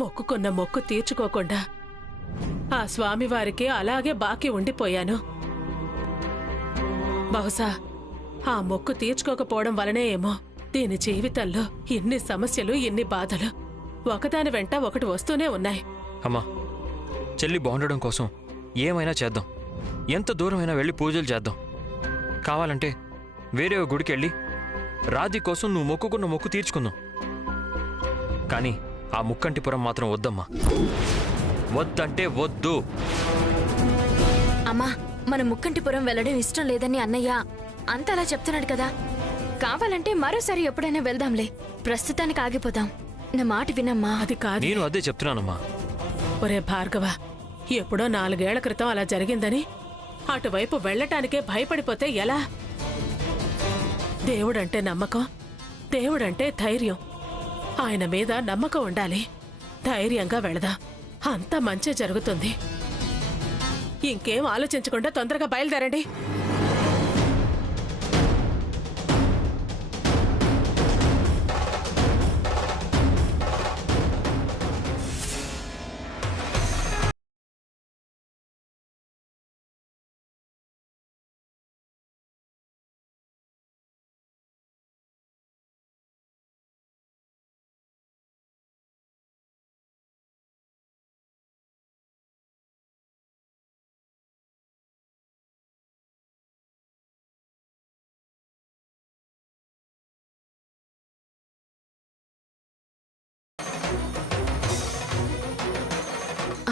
మొక్కుకున్న మొక్కు తీర్చుకోకుండా ఆ స్వామివారికి అలాగే బాకీ ఉండిపోయాను. బహుశా ఆ మొక్కు తీర్చుకోకపోవడం వలనే ఏమో దీని జీవితంలో ఇన్ని సమస్యలు, ఇన్ని బాధలు ఒకదాని వెంట ఒకటి వస్తూనే ఉన్నాయి. అమ్మా, చెల్లి బాగుండడం కోసం ఏమైనా చేద్దాం. ఎంత దూరమైనా వెళ్ళి పూజలు చేద్దాం. కావాలంటే వేరే గుడికెళ్ళి రాధి కోసం నువ్వు మొక్కుకున్న మొక్కు తీర్చుకుందాం. కానీ ఆ ముక్కంటిపురం మాత్రం వద్దమ్మా. వద్దంటే వద్దు. అమ్మా, మన ముక్కంటిపురం వెళ్ళడం ఇష్టం లేదని అన్నయ్య అంతలా చెప్తున్నాడు కదా. కావాలంటే మరోసారి ఎప్పుడైనా వెళ్దాంలే. ప్రస్తుతానికి ఆగిపోదాం. నా మాట వినమ్మా. అది కాదు. నేను అదే చెప్తున్నానమ్మా. ఒరే భార్గవ, ఎప్పుడో 4 ఏళ్ల క్రితం అలా జరిగిందని అటువైపు వెళ్లటానికే భయపడిపోతే ఎలా? దేవుడంటే నమ్మకం, దేవుడంటే ధైర్యం. ఆయన మీద నమ్మకం ఉండాలి. ధైర్యంగా వెళదాం. అంతా మంచి జరుగుతుంది. ఇంకేం ఆలోచించకుండా తొందరగా బయలుదేరండి.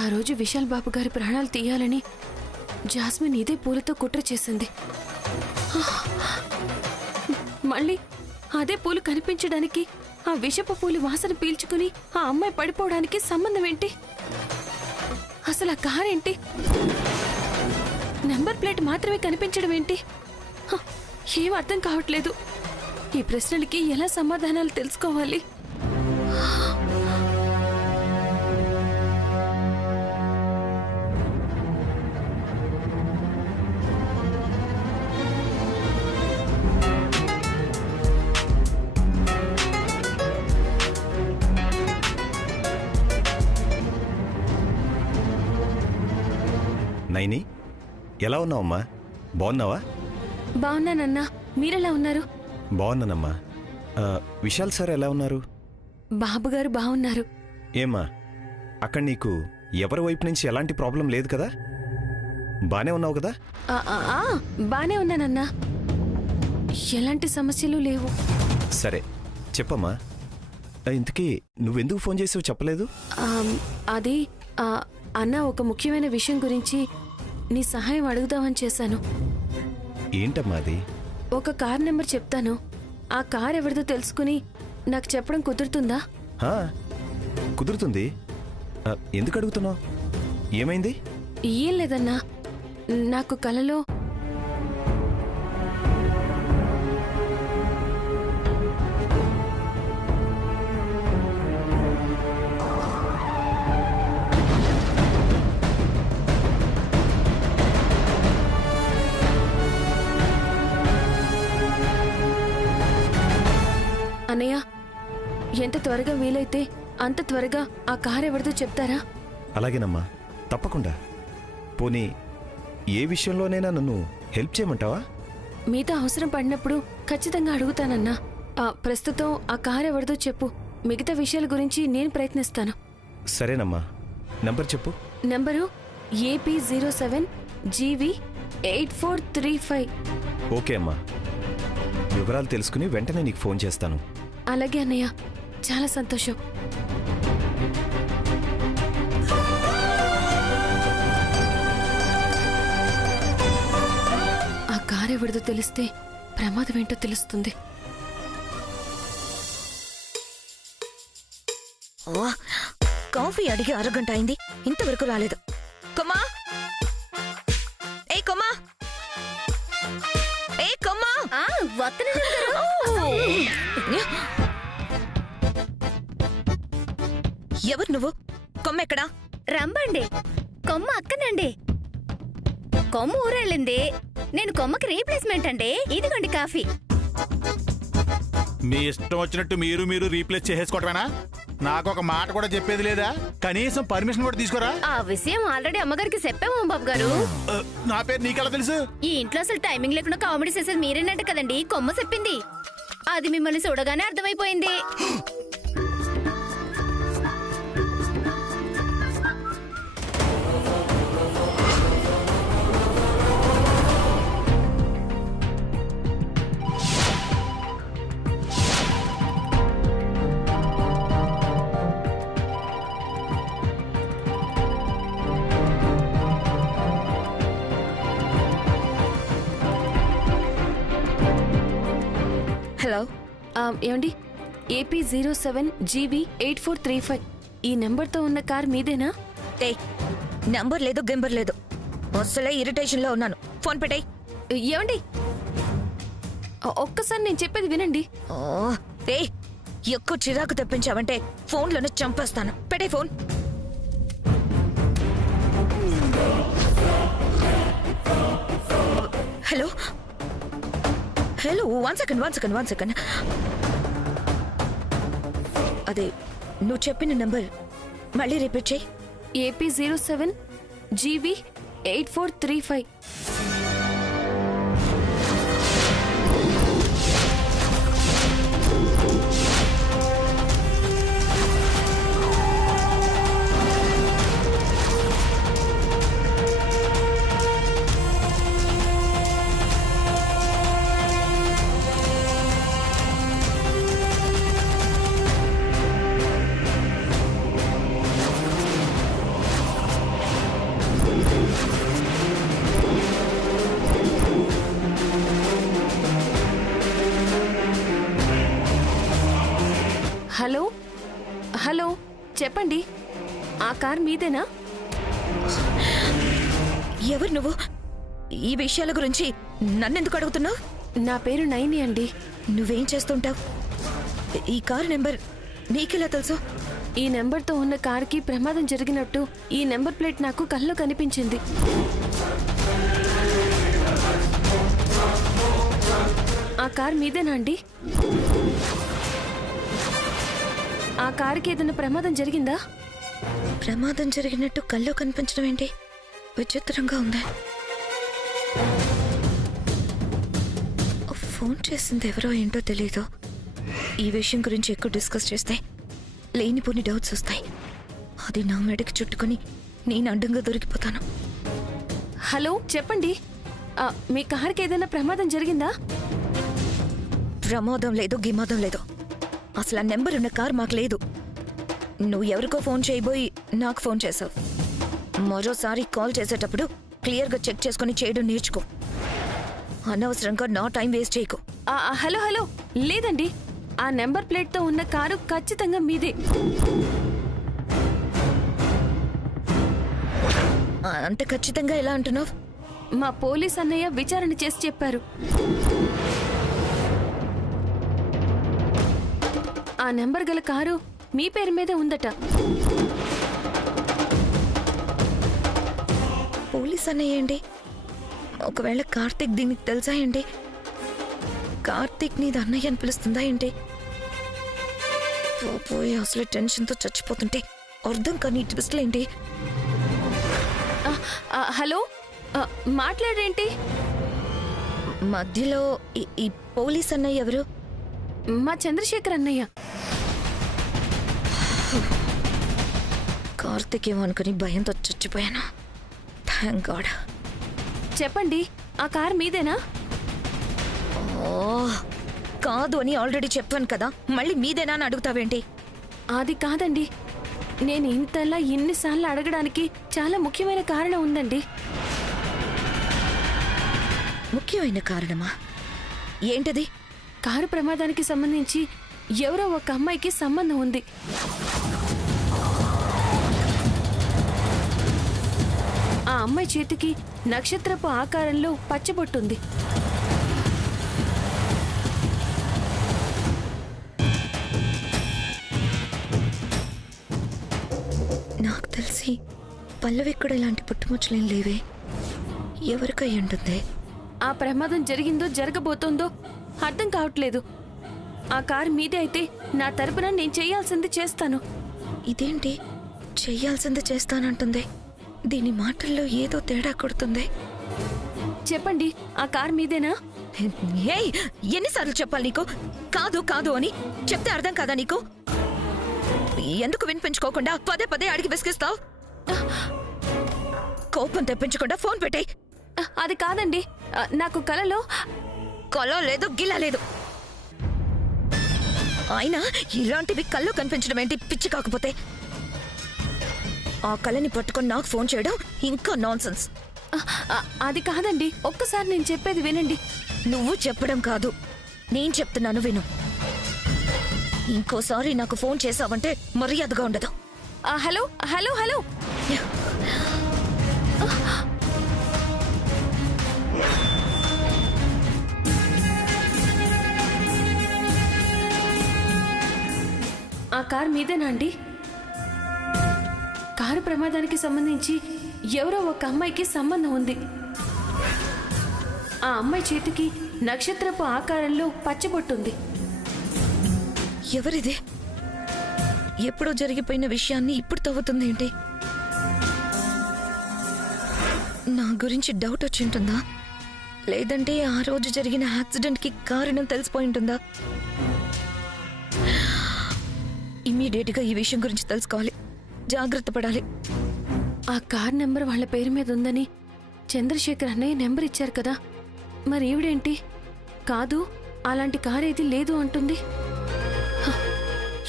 ఆ రోజు విశాల్ బాబు గారి ప్రాణాలు తీయాలని జాస్మిన్ ఇదే పూలతో కుట్ర చేసింది. మళ్ళీ అదే పూలు కనిపించడానికి ఆ విషపు పూలు వాసన పీల్చుకుని ఆ అమ్మాయి పడిపోవడానికి సంబంధం ఏంటి? అసలు ఆ కారేంటి? నెంబర్ ప్లేట్ మాత్రమే కనిపించడం ఏంటి? ఏం అర్థం కావట్లేదు. ఈ ప్రశ్నలకి ఎలా సమాధానాలు తెలుసుకోవాలి? నైని, ఎలా ఉన్నావమ్మా? బాగున్నావా? బాగున్నానన్నా. మీరెలా ఉన్నారు? బాగున్నానమ్మా. విశాల్ సార్ ఎలా ఉన్నారు? బాబుగారు బాగున్నారు. ఏమ్మా, అక్కడ నీకు ఎవరి వైపు నుంచి ఎలాంటి ప్రాబ్లం లేదు కదా? బానే ఉన్నావు కదా? బానే ఉన్నానన్నా. ఎలాంటి సమస్యలు లేవు. సరే చెప్పమ్మా. ఇంతకీ నువ్వెందుకు ఫోన్ చేసావు చెప్పలేదు? అది అన్న, ఒక ముఖ్యమైన విషయం గురించి నీ సహాయం అడుగుదామని చేశాను. ఏంటమ్మా అది? ఒక కార్ నెంబర్ చెప్తాను. ఆ కార్ ఎవరిదో తెలుసుకుని నాకు చెప్పడం కుదురుతుందా? కుదురుతుంది. ఎందుకు అడుగుతున్నావు? ఏమైంది? ఏం లేదన్నా, నాకు కలలో అన్నయ్య, ఎంత త్వరగా వీలైతే అంత త్వరగా ఆ కార్ ఎవరిదో చెప్తారా? అలాగేనమ్మా, తప్పకుండా. పోనీ ఏ విషయంలోనైనా నన్ను హెల్ప్ చేయమంటావా? మీతో అవసరం పడినప్పుడు ఖచ్చితంగా అడుగుతానన్నా. ప్రస్తుతం ఆ కార్ ఎవరిదో చెప్పు. మిగతా విషయాల గురించి నేను ప్రయత్నిస్తాను. సరేనమ్మా, నంబర్ చెప్పు. Number AP07 GV 8435. ఓకే అమ్మా, వివరాలు తెలుసుకుని వెంటనే నీకు ఫోన్ చేస్తాను. అలాగే అన్నయ్య, చాలా సంతోషం. ఆ కారు ఎవరిదో తెలిస్తే ప్రమాదం ఏంటో తెలుస్తుంది. కాఫీ అడిగి అరగంట అయింది, ఇంతవరకు రాలేదు. కొమ్మా, ఏ కొమ్మా, ఏ కొమ్మా. ఎవరు నువ్వు? కొమ్మ ఎక్కడా? రంబండి, కొమ్మ అక్కనండి. కొమ్మ ఊరెళ్ళింది. నేను కొమ్మకి రీప్లేస్మెంట్ అండి. ఇదిగోండి కాఫీ. మీ ఇష్టం వచ్చినట్టు మీరు రీప్లేస్ చేసేసుకోవటమేనా? నాకు ఒక మాట కూడా చెప్పేది లేదా? కనీసం పర్మిషన్ కూడా తీసుకోరా? ఆ విషయం ఆల్రెడీ అమ్మగారికి చెప్పాము బాబు గారు. నా పేరు నీకెలా తెలుసు? ఈ ఇంట్లో అసలు టైమింగ్ లేకుండా కామెడీ చేసేది మీరేనట్టు కదండి, కొమ్మ చెప్పింది. అది మిమ్మల్ని చూడగానే అర్థమైపోయింది. హలో, ఏమండి, AP07GB8435 ఈ నెంబర్తో ఉన్న కార్ మీదేనా? ఏ నంబర్ లేదు, గెంబర్ లేదు. అసలే ఇరిటేషన్ లో ఉన్నాను. ఫోన్ పెట్టేయ్. ఏమండి, ఒక్కసారి నేను చెప్పేది వినండి. ఓ ఏ ఎక్కువ చిరాకు తెప్పించావంటే ఫోన్లోనే చంపేస్తాను. పెట్టే phone. Hello hello, one second. అదే నువ్వు చెప్పిన నంబర్ మళ్ళీ రిపీట్ చేయి. AP07GB8435. హలో, చెప్పండి, ఆ కార్ మీదేనా? ఎవరు నువ్వు? ఈ విషయాల గురించి నన్నెందుకు అడుగుతున్నావు? నా పేరు నైని అండి. నువ్వేం చేస్తుంటావు? ఈ కారు నెంబర్ నీకెలా తెలుసు? ఈ నెంబర్తో ఉన్న కార్కి ప్రమాదం జరిగినట్టు ఈ నెంబర్ ప్లేట్ నాకు కల్లో కనిపించింది. ఆ కార్ మీదేనా అండి? ఆ కారుకి ఏదైనా ప్రమాదం జరిగిందా? ప్రమాదం జరిగినట్టు కల్లో కనిపించడం ఏంటి? విచిత్రంగా ఉందా? ఫోన్ చేసింది ఎవరో ఏంటో తెలీదు. ఈ విషయం గురించి ఎక్కువ డిస్కస్ చేస్తే లేనిపోని డౌట్స్ వస్తాయి. అది నా మెడకి చుట్టుకొని నేను అడ్డంగా దొరికిపోతాను. హలో, చెప్పండి, మీ కార్కి ఏదైనా ప్రమాదం జరిగిందా? ప్రమాదం లేదు, గిమాదం లేదు. అసలు ఆ నెంబర్ ఉన్న కార్ మాకు లేదు. నువ్వు ఎవరికో ఫోన్ చేయబోయి నాకు ఫోన్ చేసావు. మరోసారి కాల్ చేసేటప్పుడు క్లియర్గా చెక్ చేసుకుని చేయడం నేర్చుకో. అనవసరంగా నా టైం వేస్ట్ చేయకు. హలో, లేదండి, ఆ నెంబర్ ప్లేట్తో ఉన్న కారు ఖచ్చితంగా మీదే. అంత ఖచ్చితంగా ఎలా అంటున్నావు? మా పోలీస్ అన్నయ్య విచారణ చేసి చెప్పారు. ఆ నెంబర్ గల కారు మీ పేరు మీదే ఉందట. పోలీస్ అన్నయ్యండి? ఒకవేళ కార్తీక్ దీనికి తెలుసా ఏంటి? కార్తీక్ నీది అన్నయ్య అని పిలుస్తుందా ఏంటి? పోయి అసలు టెన్షన్తో చచ్చిపోతుంటే అర్థం కానీ ట్విస్ట్లేంటి? హలో, మాట్లాడేంటి? మధ్యలో ఈ పోలీస్ అన్నయ్య ఎవరు? మా చంద్రశేఖర్ అన్నయ్య. కార్తీక్ ఏమో అనుకుని భయంతో చచ్చిపోయాను. Thank God. చెప్పండి, ఆ కార్ మీదేనా? కాదు అని ఆల్రెడీ చెప్పాను కదా, మళ్ళీ మీదేనా అని అడుగుతావేంటి? అది కాదండి, నేను ఇంతలా ఇన్నిసార్లు అడగడానికి చాలా ముఖ్యమైన కారణం ఉందండి. ముఖ్యమైన కారణమా? ఏంటది? కారు ప్రమాదానికి సంబంధించి ఎవరో ఒక అమ్మాయికి సంబంధం ఉంది. ఆ అమ్మాయి చేతికి నక్షత్రపు ఆకారంలో పచ్చబొట్టుంది. నాకు తెలిసి పల్లవిక్కడ ఇలాంటి పుట్టుమచ్చలేం లేవే. ఎవరికై ఉంటుంది? ఆ ప్రమాదం జరిగిందో జరగబోతోందో అర్థం కావట్లేదు. ఆ కార్ మీదే అయితే నా తరపున నేను చేయాల్సింది చేస్తాను. ఇదేంటి చెయ్యాల్సింది చేస్తానంటుంది? దీని మాటల్లో ఏదో తేడా కొడుతుంది. చెప్పండి, ఆ కార్ మీదేనా? ఏయ్, ఎన్నిసార్లు చెప్పాలి నీకు కాదు కాదు అని? చెప్తే అర్థం కాదా నీకు? ఎందుకు వినిపించుకోకుండా పదే పదే అడిగి విసిగిస్తావు? కోపం తెప్పించకుండా ఫోన్ పెట్టేయ్. అది కాదండి, నాకు కలలో లేదు గిలా లేదు. అయినా ఇలాంటివి కళ్ళు కనిపించడం ఏంటి పిచ్చి కాకపోతే? ఆ కళని పట్టుకొని నాకు ఫోన్ చేయడం ఇంకా నాన్సెన్స్. అది కాదండి, ఒక్కసారి నేను చెప్పేది వినండి. నువ్వు చెప్పడం కాదు, నేను చెప్తున్నాను విను. ఇంకోసారి నాకు ఫోన్ చేసావంటే మర్యాదగా ఉండదు. Hello hello hello. ఆ కార్ మీదేనా అండి? కారు ప్రమాదానికి సంబంధించి ఎవరో ఒక అమ్మాయికి సంబంధం ఉంది. ఆ అమ్మాయి చేతికి నక్షత్రపు ఆకారంలో పచ్చబొట్టుంది. ఎవరిది? ఎప్పుడో జరిగిపోయిన విషయాన్ని ఇప్పుడు తవ్వుతుంది ఏంటి? నా గురించి డౌట్ వచ్చింటుందా? లేదంటే ఆ రోజు జరిగిన యాక్సిడెంట్ కి కారణం తెలిసిపోయి ఉంటుందా? ఇమ్మీడియట్ గా ఈ విషయం గురించి తెలుసుకోవాలి, జాగ్రత్త పడాలి. ఆ కార్ నెంబర్ వాళ్ళ పేరు మీద ఉందని చంద్రశేఖర్ అన్నయ్య నెంబర్ ఇచ్చారు కదా, మరి ఈవిడేంటి కాదు అలాంటి కార్ ఏది లేదు అంటుంది?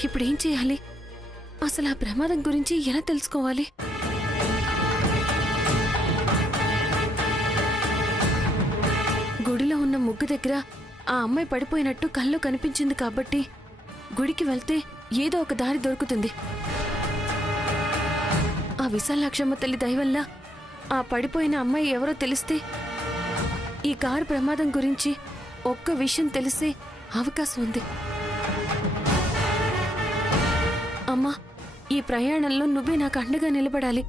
ఇప్పుడేం చేయాలి? అసలు ఆ ప్రమాదం గురించి ఎలా తెలుసుకోవాలి? గుడిలో ఉన్న ముగ్గు దగ్గర ఆ అమ్మాయి పడిపోయినట్టు కల్లో కనిపించింది కాబట్టి గుడికి వెళ్తే ఏదో ఒక దారి దొరుకుతుంది. ఆ విశాలాక్షమ్మ తల్లి దయవల్ల ఆ పడిపోయిన అమ్మాయి ఎవరో తెలిస్తే ఈ కారు ప్రమాదం గురించి ఒక్క విషయం తెలిసే అవకాశం ఉంది. అమ్మా, ఈ ప్రయాణంలో నువ్వే నాకు అండగా నిలబడాలి.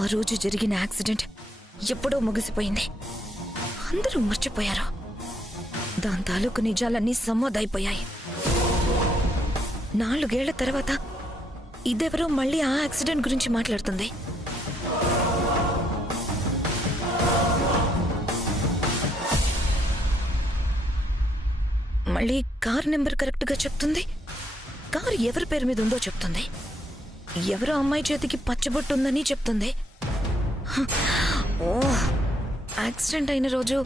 ఆ రోజు జరిగిన యాక్సిడెంట్ ఎప్పుడో ముగిసిపోయింది, అందరూ మర్చిపోయారు. దాని తాలూకు నిజాలన్నీ సమ్మోదైపోయాయి. 4 ఏళ్ల తర్వాత ఇదెవరో మళ్ళీ ఆ యాక్సిడెంట్ గురించి మాట్లాడుతుంది. మళ్ళీ కార్ నెంబర్ కరెక్ట్ గా చెప్తుంది, కారు ఎవరి పేరు మీద ఉందో చెప్తుంది, ఎవరో అమ్మాయి చేతికి పచ్చబొట్టు ఉందని చెప్తుంది. ఓ, యాక్సిడెంట్ అయిన రోజు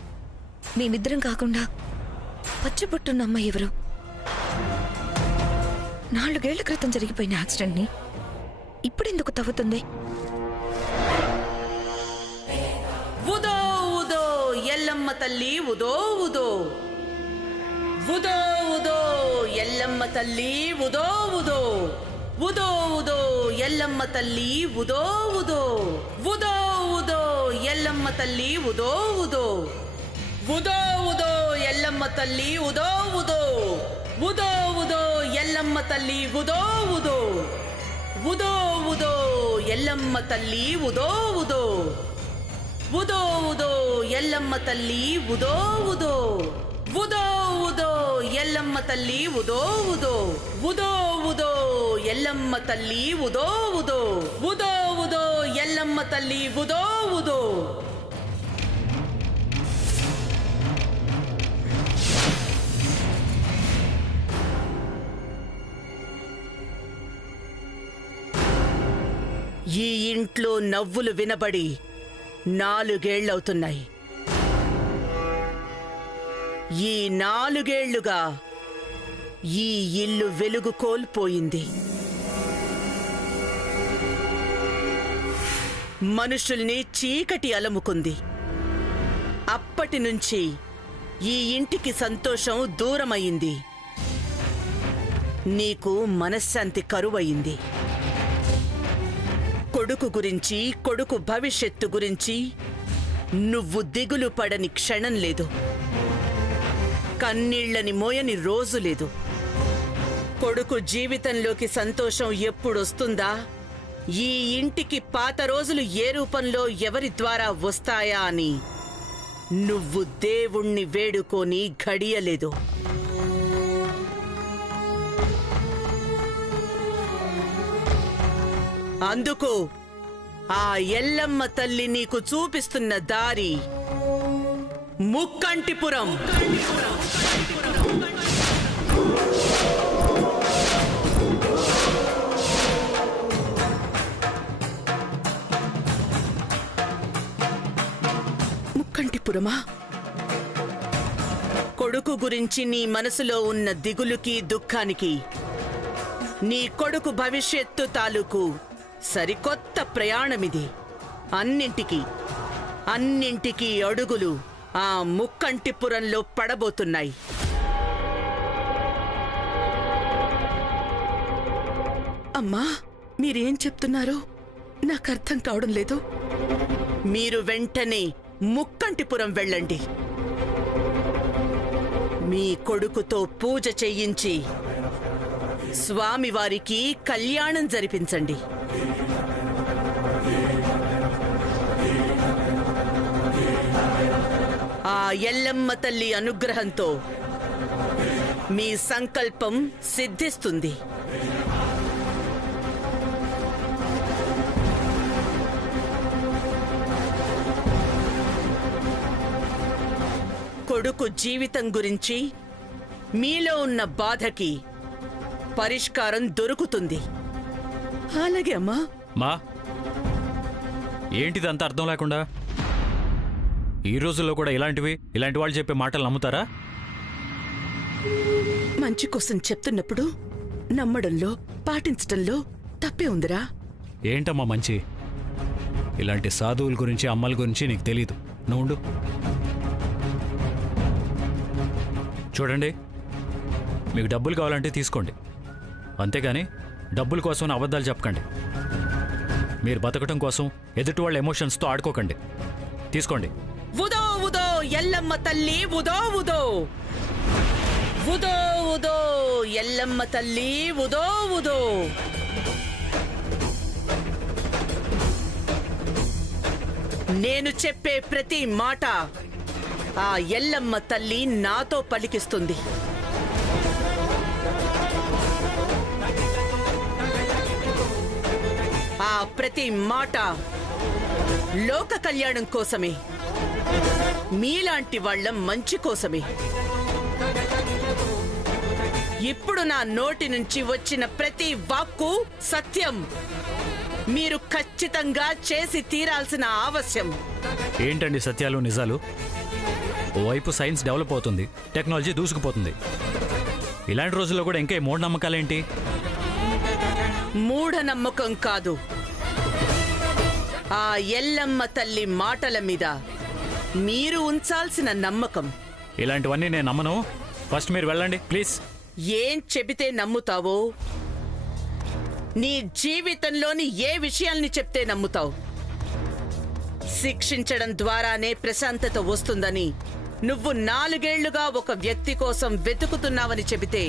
మేమిద్దరం కాకుండా పచ్చబొట్టున్న అమ్మాయి ఎవరు? 4 ఏళ్ల క్రితం జరిగిపోయిన యాక్సిడెంట్ ని ఇప్పుడెందుకు తవ్వుతుంది? ఉదో ఉదో ఎల్లమ్మ తల్లి ఉదో ఉదో, ఉదో ఉదో ఎల్లమ్మ తల్లి ఉదో ఉదో, ఉదో ఉదో ఎల్లమ్మ తల్లి ఉదో ఉదో, ఉదో ఉదో ఎల్లమ్మ తల్లి ఉదో ఉదో, ఉదో ఉదో ఎల్లమ్మ తల్లి ఉదో ఉదో, ఉదో ఉదో ఎల్లమ్మ తల్లి ఉదో ఉదో, ఉదో ఉదో ఎల్లమ్మ తల్లి ఉదో ఉదో, ఉదో ఉదో ఎల్లమ్మ తల్లి ఉదో ఉదో, ఉదో ఉదో ఎల్లమ్మ తల్లి ఉదో ఉదో, ఉదో ఉదో ఎల్లమ్మ తల్లి ఉదో ఉదో, ఉదో ఉదో ఎల్లమ్మ తల్లి ఉదో ఉదో. ఈ ఇంట్లో నవ్వులు వినబడి 4 ఏళ్లవుతున్నాయి. ఈ 4 ఏళ్లుగా ఈ ఇల్లు వెలుగు కోల్పోయింది. మనుషుల్ని చీకటి అలముకుంది. అప్పటి నుంచి ఈ ఇంటికి సంతోషం దూరమయ్యింది. నీకు మనశ్శాంతి కరువయింది. కొడుకు గురించి, కొడుకు భవిష్యత్తు గురించి నువ్వు దిగులు పడని క్షణం లేదు. కన్నీళ్లని మోయని రోజు లేదు. కొడుకు జీవితంలోకి సంతోషం ఎప్పుడొస్తుందా ఈ ఇంటికి పాత రోజులు ఏ రూపంలో ఎవరి ద్వారా వస్తాయా అని నువ్వు దేవుణ్ణి వేడుకొని ఘడియలేదు. అందుకు ఆ ఎల్లమ్మ తల్లి నీకు చూపిస్తున్న దారి ముక్కంటిపురం. ముక్కంటిపురమా? కొడుకు గురించి నీ మనసులో ఉన్న దిగులుకి దుఃఖానికి నీ కొడుకు భవిష్యత్తు తాలూకు సరికొత్త ప్రయాణమిది. అన్నింటికీ అడుగులు ఆ ముక్కంటిపురంలో పడబోతున్నాయి. అమ్మా, మీరేం చెప్తున్నారో నాకు అర్థం కావడం లేదు. మీరు వెంటనే ముక్కంటిపురం వెళ్ళండి. మీ కొడుకుతో పూజ చేయించి స్వామివారికి కళ్యాణం జరిపించండి. ఆ ఎల్లమ్మ తల్లి అనుగ్రహంతో మీ సంకల్పం సిద్ధిస్తుంది. కొడుకు జీవితం గురించి మీలో ఉన్న బాధకి పరిష్కారం దొరుకుతుంది. అలాగే అమ్మా. మా ఏంటిదంత అర్థం లేకుండా? ఈ రోజుల్లో కూడా ఇలాంటి వాళ్ళు చెప్పే మాటలు నమ్ముతారా? మంచి కోసం చెప్తున్నప్పుడు నమ్మడంలో పాటించడంలో తప్పే ఉందిరా. ఏంటమ్మా మంచి? ఇలాంటి సాధువుల గురించి అమ్మల గురించి నీకు తెలీదు. నువ్వు చూడండి, మీకు డబ్బులు కావాలంటే తీసుకోండి, అంతేగాని డబ్బుల కోసం అబద్ధాలు చెప్పకండి. మీరు బతకటం కోసం ఎదుటి వాళ్ళ ఎమోషన్స్తో ఆడుకోకండి. తీసుకోండి. ఉదో ఉదో ఎల్లమ్మ తల్లి, ఉదో ఉదో ఉదో ఉదో ఎల్లమ్మ తల్లి, ఉదో ఉదో. నేను చెప్పే ప్రతి మాట ఆ ఎల్లమ్మ తల్లి నాతో పలికిస్తుంది. ఆ ప్రతి మాట లోక కళ్యాణం కోసమే, మీలాంటి వాళ్ళ మంచి కోసమే. ఇప్పుడు నా నోటి నుంచి వచ్చిన ప్రతి వాక్కు సత్యం. మీరు ఖచ్చితంగా చేసి తీరాల్సిన ఆవశ్యం. ఏంటండి సత్యాలు నిజాలు? ఓవైపు సైన్స్ డెవలప్ అవుతుంది, టెక్నాలజీ దూసుకుపోతుంది. ఇలాంటి రోజుల్లో కూడా ఇంకా మూఢనమ్మకాలేంటి? మూఢనమ్మకం కాదు, ఆ ఎల్లమ్మ తల్లి మాటల మీద మీరు ఉంచాల్సిన నమ్మకం. ఇలాంటివన్నీ నేను నమ్మను. ఫస్ట్ మీరు వెళ్ళండి ప్లీజ్. ఏం చెబితే నమ్ముతావో, నీ జీవితంలోని ఏ విషయాల్ని చెప్తే నమ్ముతావు? శిక్షించడం ద్వారానే ప్రశాంతత వస్తుందని నువ్వు 4 ఏళ్లుగా ఒక వ్యక్తి కోసం వెతుకుతున్నావని చెబితే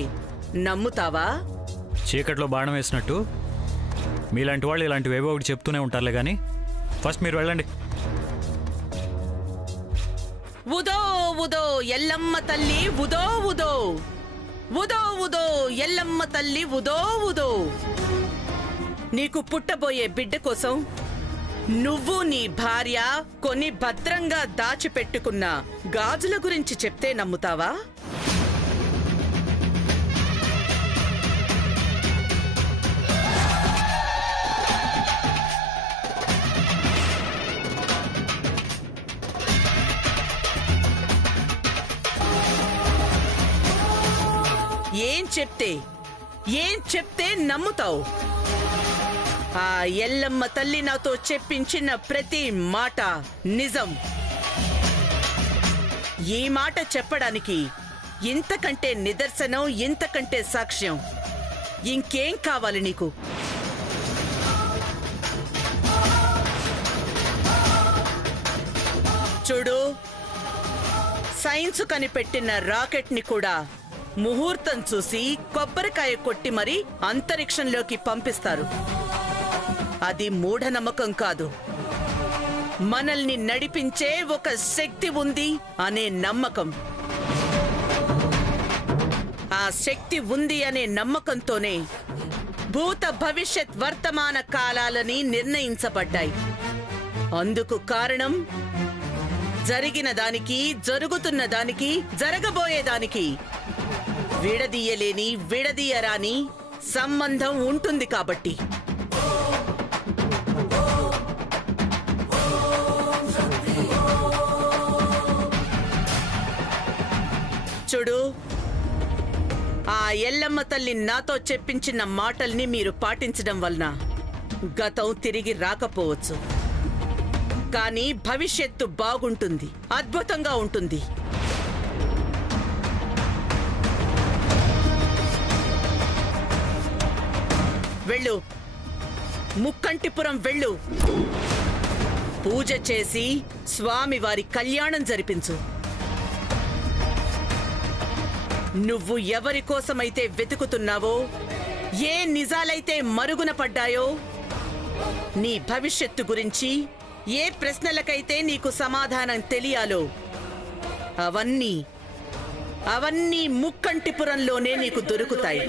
నమ్ముతావా? చీకట్లో బాణం వేసినట్టు మీలాంటి వాళ్ళు ఇలాంటివేవో ఒకటి చెప్తూనే ఉంటారులే కానీ ఫస్ట్ మీరు వెళ్ళండి. ఉదో ఉదో ఎల్లమ్మ తల్లి, ఉదో ఉదో ఉదో ఉదో ఎల్లమ్మ తల్లి, ఉదో ఉదో. నీకు పుట్టబోయే బిడ్డ కోసం నువ్వు నీ భార్య కొన్ని భద్రంగా దాచిపెట్టుకున్న గాజుల గురించి చెప్తే నమ్ముతావా? ఏం చెప్తే నమ్ముతావు? ఆ ఎల్లమ్మ తల్లి నాతో చెప్పించిన ప్రతి మాట నిజం. ఈ మాట చెప్పడానికి ఇంతకంటే నిదర్శనం, ఇంతకంటే సాక్ష్యం ఇంకేం కావాలి నీకు? చూడు, సైన్స్ కనిపెట్టిన రాకెట్ ని కూడా ముహూర్తం చూసి కొబ్బరికాయ కొట్టి మరీ అంతరిక్షంలోకి పంపిస్తారు. అది మూఢనమ్మకం కాదు, మనల్ని నడిపించే ఒక శక్తి ఉంది అనే నమ్మకం. ఆ శక్తి ఉంది అనే నమ్మకంతోనే భూత భవిష్యత్ వర్తమాన కాలాలని నిర్ణయించబడ్డాయి. అందుకు కారణం జరిగిన దానికి, జరుగుతున్న దానికి, జరగబోయేదానికి విడదీయలేని, విడదీయరాని సంబంధం ఉంటుంది కాబట్టి. చూడు, ఆ ఎల్లమ్మ తల్లి నాతో చెప్పించిన మాటల్ని మీరు పాటించడం వలన గతం తిరిగి రాకపోవచ్చు, కానీ భవిష్యత్తు బాగుంటుంది, అద్భుతంగా ఉంటుంది. వెళ్ళు, ముక్కంటిపురం వెళ్ళు. పూజ చేసి స్వామివారి కళ్యాణం జరిపించు. నువ్వు ఎవరి కోసమైతే వెతుకుతున్నావో, ఏ నిజాలైతే మరుగున పడ్డాయో, నీ భవిష్యత్తు గురించి ఏ ప్రశ్నలకైతే నీకు సమాధానం తెలియాలో అవన్నీ ముక్కంటిపురంలోనే నీకు దొరుకుతాయి.